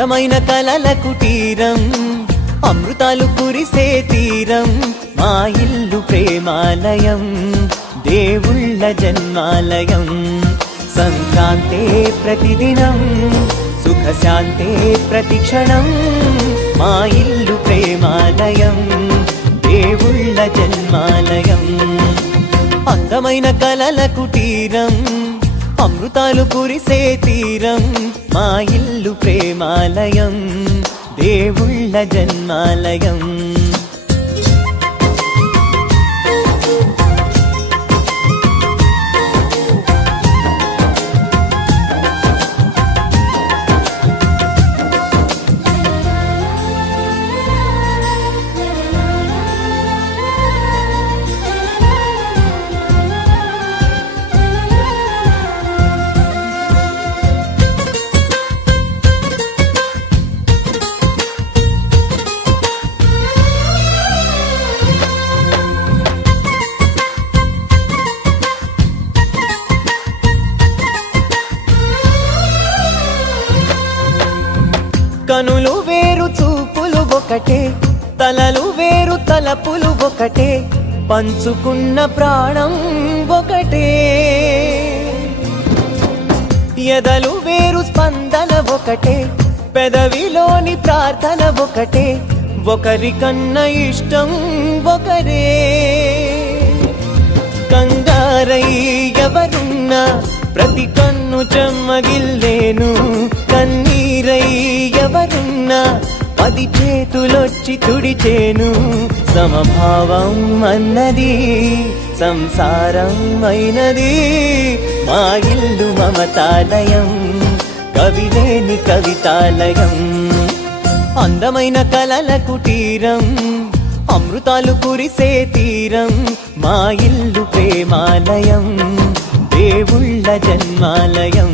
అందమైన కలల కుటీరం అమృతాలు కురిసే తీరం మా ఇల్లు ప్రేమాలయం దేవుళ్ళ జన్మాలయం సంక్రాంతే ప్రతిదినం సుఖశాంతే ప్రతిక్షణం మా ఇల్లు ప్రేమాలయం దేవుళ్ళ జన్మాలయం అందమైన కలల కుటీరం అమృతాలు కురిసే తీరం మా ఇల్లు ప్రేమాలయం దేవుళ్ళ జన్మాలయం కనులు వేరు చూపులు ఒకటే తలలు వేరు తలపులు ఒకటే పంచుకున్న ప్రాణం ఒకటే ఎదలు వేరు స్పందన ఒకటే పెదవిలోని ప్రార్థన ఒకటే ఒకరికన్నా ఇష్టం ఒకరే కంగారై ఎవరున్నా ప్రతి కన్ను చెమ్మగిల్లేను కన్నీరై ఎవరున్నా 10 చేతులొచ్చి తుడిచేను సమభావం అన్నది సంసారం అయినది మా ఇల్లు మమతాలయం కవిలేని కవితాలయం అందమైన కలల కుటీరం అమృతాలు కురిసే తీరం మా ఇల్లు ప్రేమాలయం దేవుళ్ళ జన్మాలయం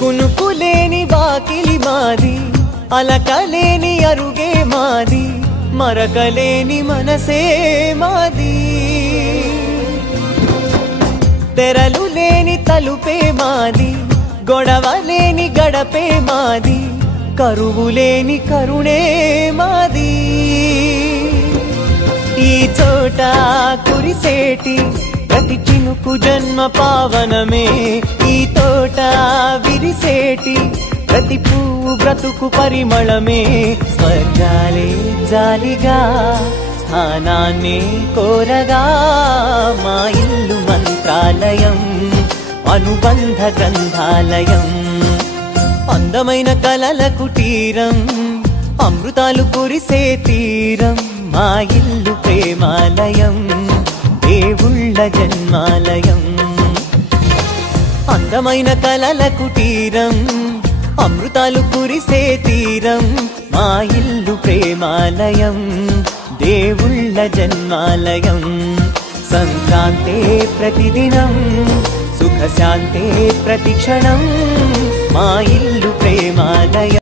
కునుకులేని వాకిలి మాది అలకలేని అరుగే మాది మరకలేని మనసే మాది తెరలు లేని తలుపే మాది గొడవలేని గడపే మాది కరువులేని కరుణే మాది ఈ చోట కురిసేటి ప్రతి చినుకు జన్మ పావనమే ఈ తోట విరిసేటి ప్రతి పువ్వు బ్రతుకు పరిమళమే స్వర్గాలే జాలిగా స్థానాన్ని కోరగా మా ఇల్లు మంత్రాలయం అనుబంధ గ్రంథాలయం అందమైన కలల కుటీరం అమృతాలు కురిసే తీరం మా ఇల్లు ప్రేమాలయం దేవుళ్ళ జన్మాలయం అందమైన కలల కుటీరం అమృతాలు కురిసే తీరం మా ఇల్లు ప్రేమాలయం దేవుళ్ళ జన్మాలయం సంక్రాంతే ప్రతిదినం సుఖశాంతే ప్రతిక్షణం మా ఇల్లు ప్రేమాలయం